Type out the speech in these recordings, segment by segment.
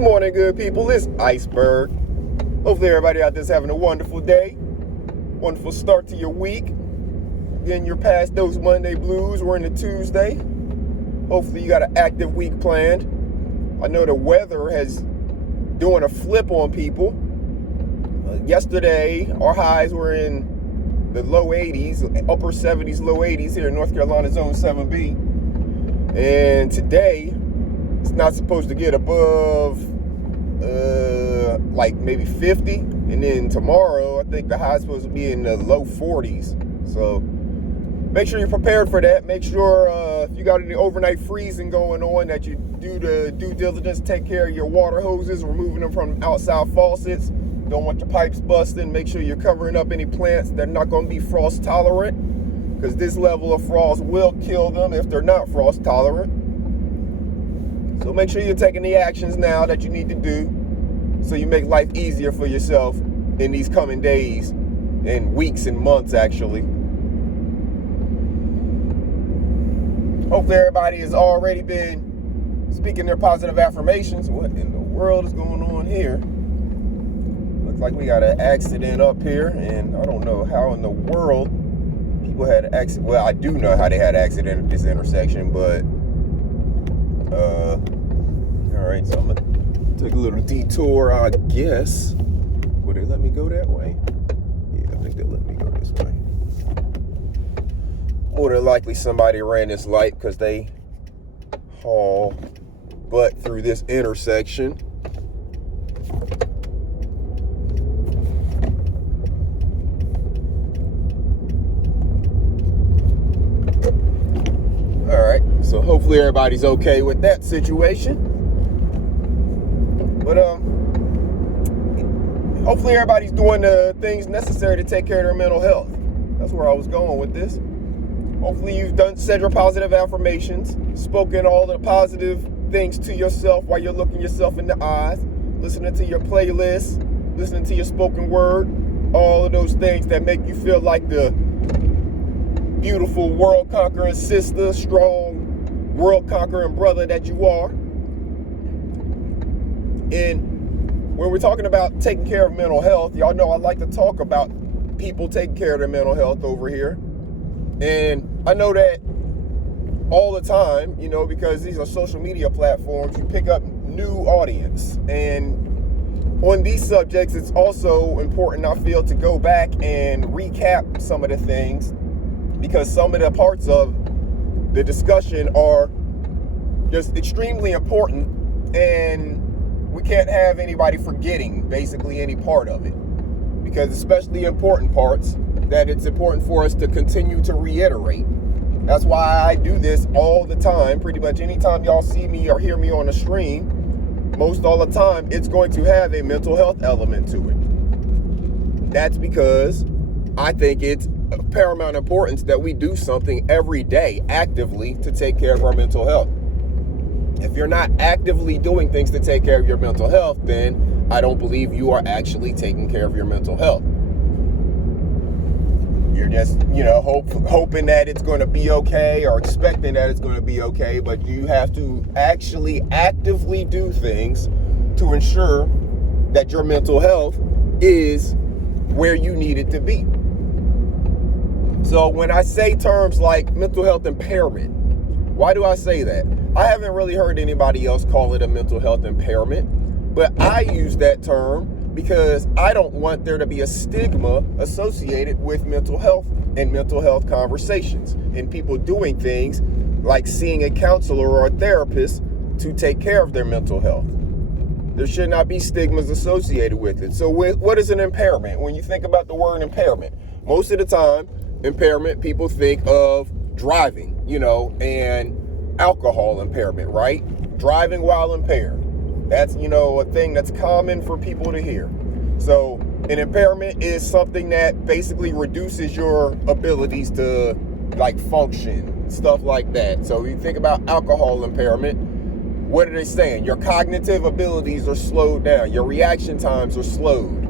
Good morning, good people. It's Iceberg. Hopefully everybody out there's having a wonderful day. Wonderful start to your week. Again, you're past those Monday blues. We're into Tuesday. Hopefully you got an active week planned. I know the weather has doing a flip on people. Yesterday, our highs were in the low 80s, upper 70s, low 80s here in North Carolina, Zone 7B. And today, it's not supposed to get above like maybe 50. And then tomorrow, I think the high's supposed to be in the low 40s. So make sure you're prepared for that. Make sure if you got any overnight freezing going on that you do the due diligence, take care of your water hoses, removing them from outside faucets. Don't want your pipes busting. Make sure you're covering up any plants that are not going to be frost tolerant, because this level of frost will kill them if they're not frost tolerant. So make sure you're taking the actions now that you need to do so you make life easier for yourself in these coming days and weeks and months, actually. Hopefully everybody has already been speaking their positive affirmations. What in the world is going on here? Looks like we got an accident up here, and I don't know how in the world people had an accident. Well, I do know how they had an accident at this intersection, but all right, so I'm gonna take a little detour, I guess. Will they let me go that way? Yeah, I think they'll let me go this way. More than likely somebody ran this light because they haul butt through this intersection. All right, so hopefully everybody's okay with that situation. But hopefully everybody's doing the things necessary to take care of their mental health. That's where I was going with this. Hopefully you've said your positive affirmations, spoken all the positive things to yourself while you're looking yourself in the eyes, listening to your playlist, listening to your spoken word, all of those things that make you feel like the beautiful world-conquering sister, strong world-conquering brother that you are. And when we're talking about taking care of mental health, y'all know I like to talk about people taking care of their mental health over here. And I know that all the time, because these are social media platforms, you pick up new audience. And on these subjects, it's also important, I feel, to go back and recap some of the things, because some of the parts of the discussion are just extremely important, and we can't have anybody forgetting basically any part of it, because especially important parts that it's important for us to continue to reiterate. That's why I do this all the time. Pretty much anytime y'all see me or hear me on the stream, most all the time it's going to have a mental health element to it. That's because I think it's of paramount importance that we do something every day actively to take care of our mental health. If you're not actively doing things to take care of your mental health, then I don't believe you are actually taking care of your mental health. You're just, hoping that it's going to be okay or expecting that it's going to be okay, but you have to actually actively do things to ensure that your mental health is where you need it to be. So when I say terms like mental health impairment, why do I say that? I haven't really heard anybody else call it a mental health impairment, but I use that term because I don't want there to be a stigma associated with mental health and mental health conversations and people doing things like seeing a counselor or a therapist to take care of their mental health. There should not be stigmas associated with it. So what is an impairment? When you think about the word impairment, most of the time, impairment, people think of driving, and alcohol impairment, right? Driving while impaired. That's, a thing that's common for people to hear. So an impairment is something that basically reduces your abilities to function, stuff like that. So you think about alcohol impairment, what are they saying? Your cognitive abilities are slowed down. Your reaction times are slowed.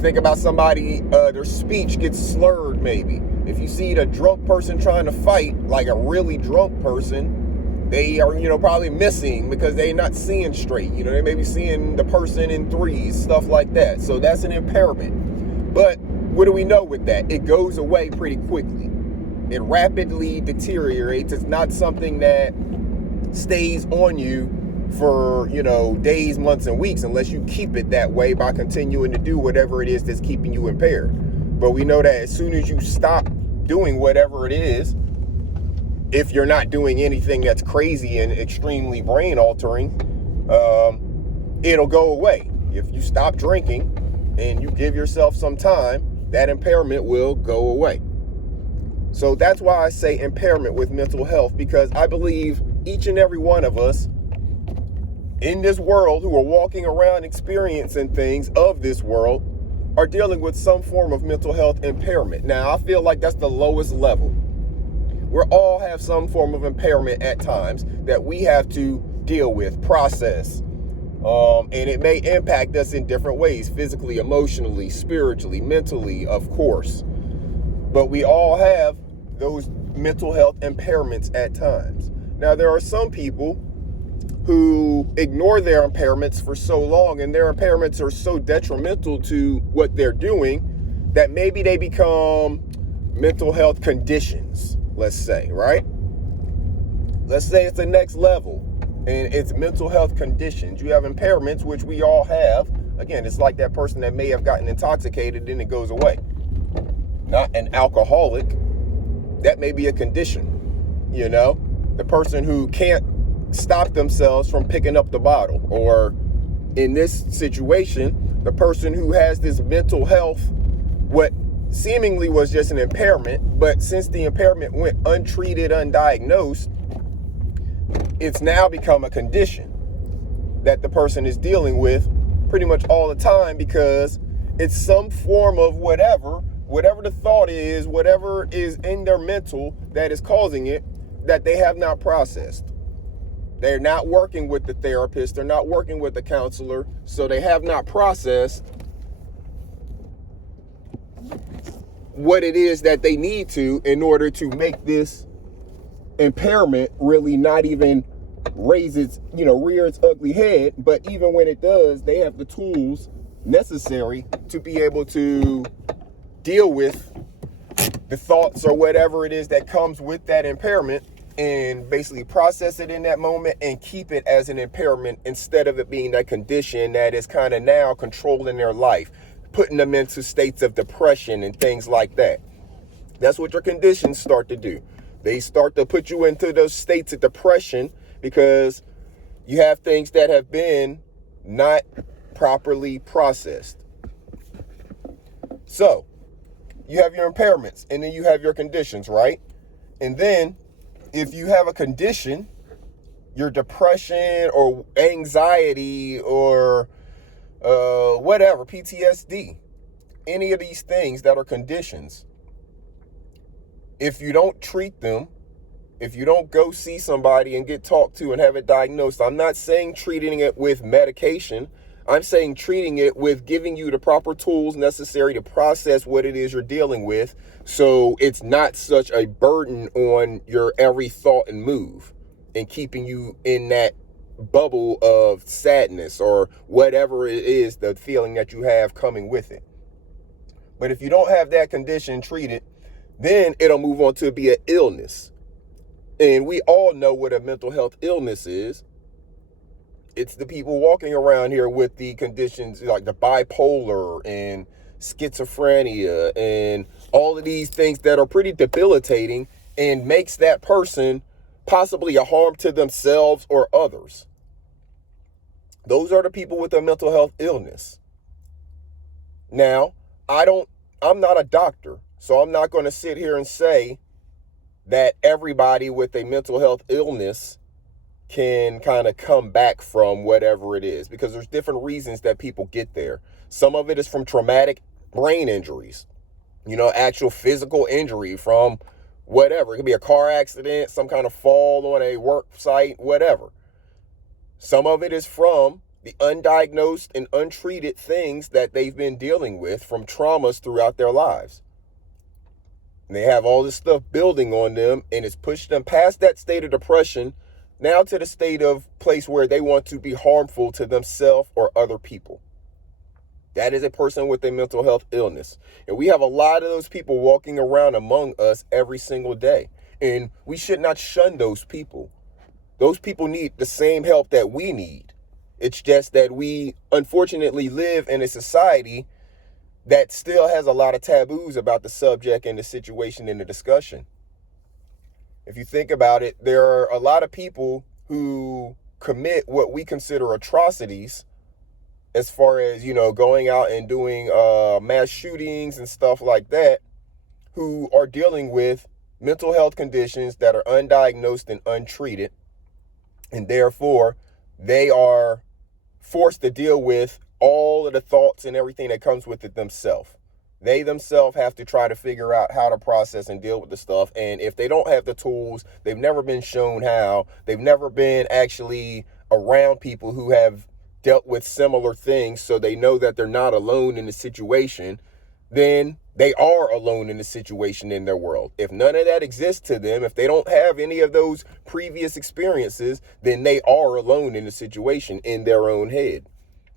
Think about somebody, their speech gets slurred maybe. If you see a drunk person trying to fight, like a really drunk person, They are, probably missing because they're not seeing straight. They may be seeing the person in threes, stuff like that. So that's an impairment. But what do we know with that? It goes away pretty quickly. It rapidly deteriorates. It's not something that stays on you for, days, months, and weeks, unless you keep it that way by continuing to do whatever it is that's keeping you impaired. But we know that as soon as you stop doing whatever it is, if you're not doing anything that's crazy and extremely brain altering, it'll go away. If you stop drinking and you give yourself some time, that impairment will go away. So that's why I say impairment with mental health, because I believe each and every one of us in this world who are walking around experiencing things of this world are dealing with some form of mental health impairment. Now, I feel like that's the lowest level. We all have some form of impairment at times that we have to deal with, process. And it may impact us in different ways, physically, emotionally, spiritually, mentally, of course. But we all have those mental health impairments at times. Now, there are some people who ignore their impairments for so long, and their impairments are so detrimental to what they're doing that maybe they become mental health conditions, let's say, right? Let's say it's the next level and it's mental health conditions. You have impairments, which we all have. Again, it's like that person that may have gotten intoxicated and it goes away. Not an alcoholic. That may be a condition, the person who can't stop themselves from picking up the bottle, or in this situation, the person who has this mental health, what seemingly was just an impairment, but since the impairment went untreated, undiagnosed, it's now become a condition that the person is dealing with pretty much all the time, because it's some form of whatever the thought is, whatever is in their mental that is causing it, that they have not processed. They're not working with the therapist. They're not working with the counselor. So they have not processed what it is that they need to in order to make this impairment really not even rear its ugly head. But even when it does, they have the tools necessary to be able to deal with the thoughts or whatever it is that comes with that impairment, and basically process it in that moment and keep it as an impairment instead of it being that condition that is kind of now controlling their life, putting them into states of depression and things like that. That's what your conditions start to do. They start to put you into those states of depression because you have things that have been not properly processed. So you have your impairments, and then you have your conditions, right? And then if you have a condition, your depression or anxiety or whatever, PTSD, any of these things that are conditions, if you don't treat them, if you don't go see somebody and get talked to and have it diagnosed, I'm not saying treating it with medication. I'm saying treating it with giving you the proper tools necessary to process what it is you're dealing with, so it's not such a burden on your every thought and move and keeping you in that bubble of sadness or whatever it is, the feeling that you have coming with it. But if you don't have that condition treated, then it'll move on to be an illness. And we all know what a mental health illness is. It's the people walking around here with the conditions like the bipolar and schizophrenia and all of these things that are pretty debilitating and makes that person possibly a harm to themselves or others. Those are the people with a mental health illness. Now, I'm not a doctor, so I'm not going to sit here and say that everybody with a mental health illness can kind of come back from whatever it is, because there's different reasons that people get there. Some of it is from traumatic brain injuries, actual physical injury from whatever. It could be a car accident, some kind of fall on a work site, whatever. Some of it is from the undiagnosed and untreated things that they've been dealing with from traumas throughout their lives. And they have all this stuff building on them, and it's pushed them past that state of depression now to the state of place where they want to be harmful to themselves or other people. That is a person with a mental health illness. And we have a lot of those people walking around among us every single day. And we should not shun those people. Those people need the same help that we need. It's just that we unfortunately live in a society that still has a lot of taboos about the subject and the situation and the discussion. If you think about it, there are a lot of people who commit what we consider atrocities as far as, going out and doing mass shootings and stuff like that, who are dealing with mental health conditions that are undiagnosed and untreated. And therefore, they are forced to deal with all of the thoughts and everything that comes with it themselves. They themselves have to try to figure out how to process and deal with the stuff. And if they don't have the tools, they've never been shown how, they've never been actually around people who have dealt with similar things, so they know that they're not alone in the situation, then they are alone in the situation in their world. If none of that exists to them, if they don't have any of those previous experiences, then they are alone in the situation in their own head.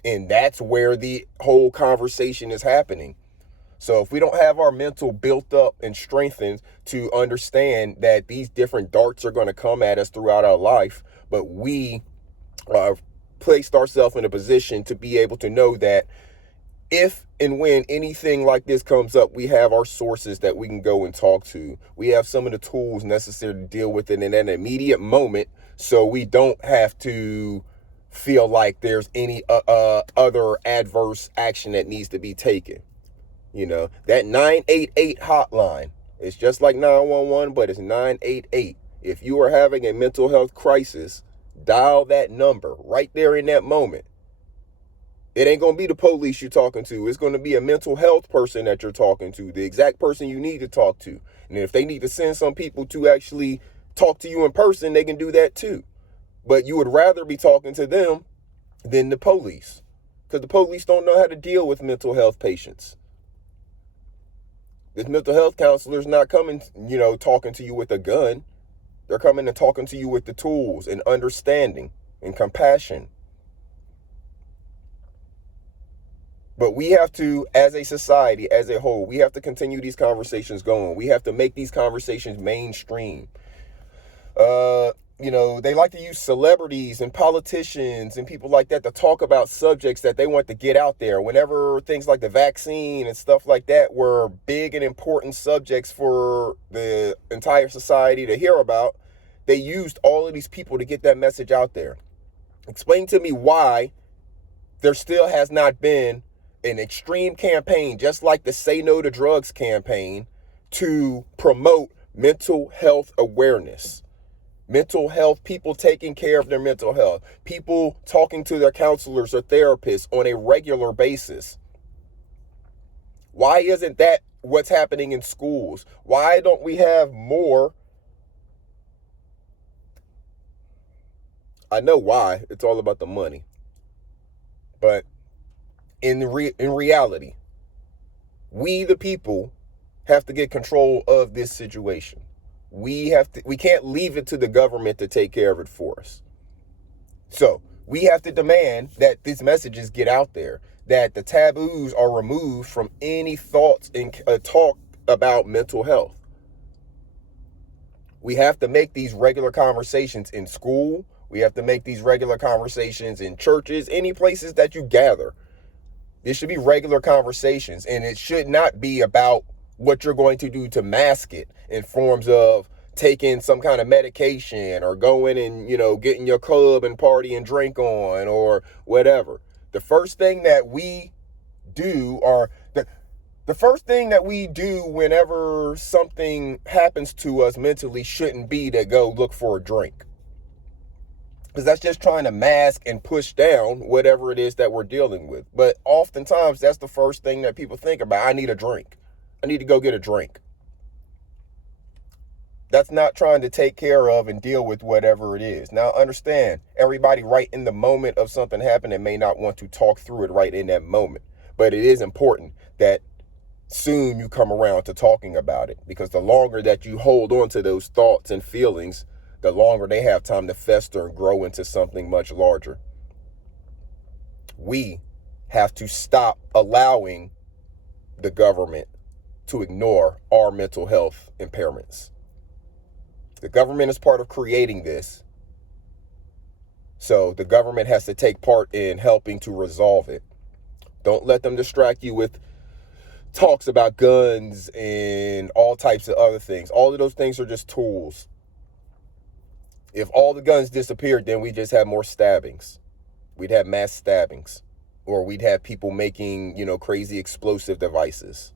And that's where the whole conversation is happening. So if we don't have our mental built up and strengthened to understand that these different darts are going to come at us throughout our life, but we placed ourselves in a position to be able to know that if and when anything like this comes up, we have our sources that we can go and talk to. We have some of the tools necessary to deal with it in an immediate moment, so we don't have to feel like there's any other adverse action that needs to be taken. That 988 hotline, it's just like 911, but it's 988. If you are having a mental health crisis, dial that number right there in that moment. It ain't going to be the police you're talking to. It's going to be a mental health person that you're talking to, the exact person you need to talk to. And if they need to send some people to actually talk to you in person, they can do that too. But you would rather be talking to them than the police, because the police don't know how to deal with mental health patients. This mental health counselor is not coming, talking to you with a gun. They're coming and talking to you with the tools and understanding and compassion. But we have to, as a society, as a whole, we have to continue these conversations going. We have to make these conversations mainstream. They like to use celebrities and politicians and people like that to talk about subjects that they want to get out there. Whenever things like the vaccine and stuff like that were big and important subjects for the entire society to hear about, they used all of these people to get that message out there. Explain to me why there still has not been an extreme campaign, just like the Say No to Drugs campaign, to promote mental health awareness. Mental health, people taking care of their mental health, people talking to their counselors or therapists on a regular basis. Why isn't that what's happening in schools? Why don't we have more? I know why. It's all about the money. But in reality, we the people have to get control of this situation. We can't leave it to the government to take care of it for us. So we have to demand that these messages get out there, that the taboos are removed from any thoughts and talk about mental health. We have to make these regular conversations in school. We have to make these regular conversations in churches, any places that you gather. There should be regular conversations, and it should not be about what you're going to do to mask it in forms of taking some kind of medication or going and, getting your club and party and drink on or whatever. The first thing that we do, or the first thing that we do whenever something happens to us mentally, shouldn't be to go look for a drink. Because that's just trying to mask and push down whatever it is that we're dealing with. But oftentimes that's the first thing that people think about. I need a drink. I need to go get a drink. That's not trying to take care of and deal with whatever it is. Now, understand, everybody right in the moment of something happening may not want to talk through it right in that moment. But it is important that soon you come around to talking about it, because the longer that you hold on to those thoughts and feelings, the longer they have time to fester and grow into something much larger. We have to stop allowing the government to ignore our mental health impairments. The government is part of creating this. So the government has to take part in helping to resolve it. Don't let them distract you with talks about guns and all types of other things. All of those things are just tools. If all the guns disappeared, then we just have more stabbings. We'd have mass stabbings. Or we'd have people making, crazy explosive devices.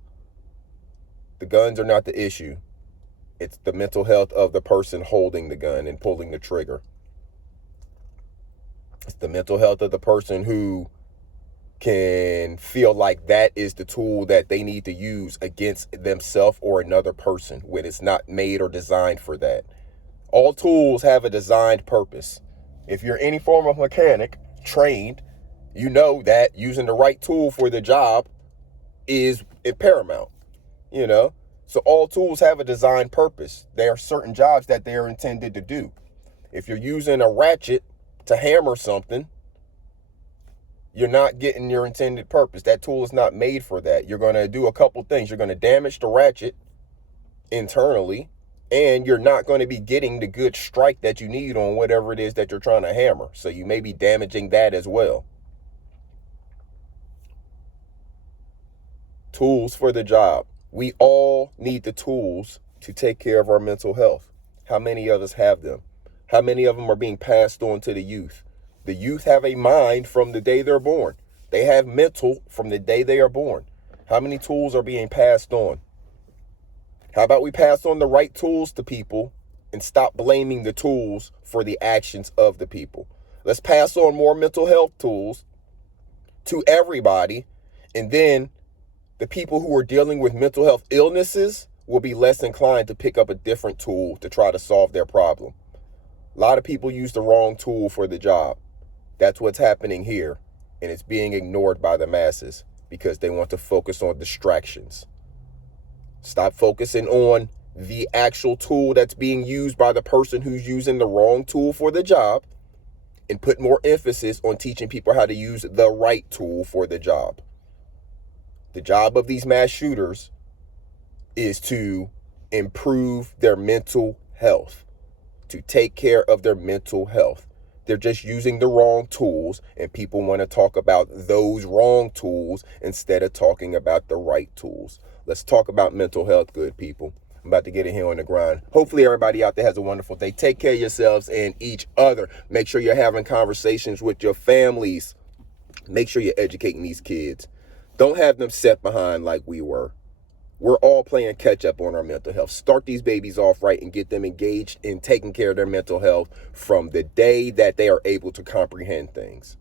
The guns are not the issue. It's the mental health of the person holding the gun and pulling the trigger. It's the mental health of the person who can feel like that is the tool that they need to use against themselves or another person when it's not made or designed for that. All tools have a designed purpose. If you're any form of mechanic trained, you know that using the right tool for the job is paramount, So all tools have a designed purpose. There are certain jobs that they are intended to do. If you're using a ratchet to hammer something, you're not getting your intended purpose. That tool is not made for that. You're going to do a couple things. You're going to damage the ratchet internally, and you're not going to be getting the good strike that you need on whatever it is that you're trying to hammer. So you may be damaging that as well. Tools for the job. We all need the tools to take care of our mental health. How many of us have them? How many of them are being passed on to the youth? The youth have a mind from the day they're born. They have mental from the day they are born. How many tools are being passed on? How about we pass on the right tools to people and stop blaming the tools for the actions of the people? Let's pass on more mental health tools to everybody, and then the people who are dealing with mental health illnesses will be less inclined to pick up a different tool to try to solve their problem. A lot of people use the wrong tool for the job. That's what's happening here, and it's being ignored by the masses because they want to focus on distractions. Stop focusing on the actual tool that's being used by the person who's using the wrong tool for the job, and put more emphasis on teaching people how to use the right tool for the job. The job of these mass shooters is to improve their mental health, to take care of their mental health. They're just using the wrong tools, and people want to talk about those wrong tools instead of talking about the right tools. Let's talk about mental health, good people. I'm about to get in here on the grind. Hopefully everybody out there has a wonderful day. Take care of yourselves and each other. Make sure you're having conversations with your families. Make sure you're educating these kids. Don't have them set behind like we were. We're all playing catch up on our mental health. Start these babies off right and get them engaged in taking care of their mental health from the day that they are able to comprehend things.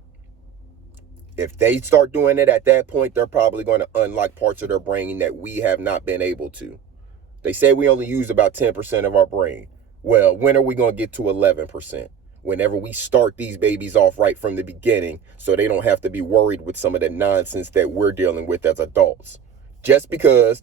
If they start doing it at that point, they're probably going to unlock parts of their brain that we have not been able to. They say we only use about 10% of our brain. Well, when are we going to get to 11%? Whenever we start these babies off right from the beginning, so they don't have to be worried with some of the nonsense that we're dealing with as adults. Just because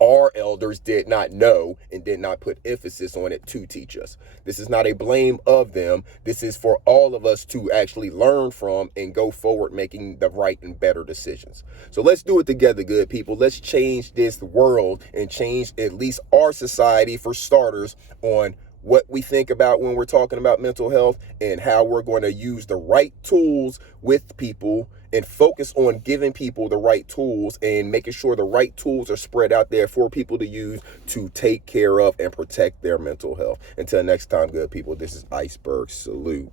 our elders did not know and did not put emphasis on it to teach us. This is not a blame of them. This is for all of us to actually learn from and go forward making the right and better decisions. So let's do it together, good people. Let's change this world and change at least our society, for starters, on what we think about when we're talking about mental health and how we're going to use the right tools with people and focus on giving people the right tools and making sure the right tools are spread out there for people to use to take care of and protect their mental health. Until next time, good people, this is Iceberg. Salute.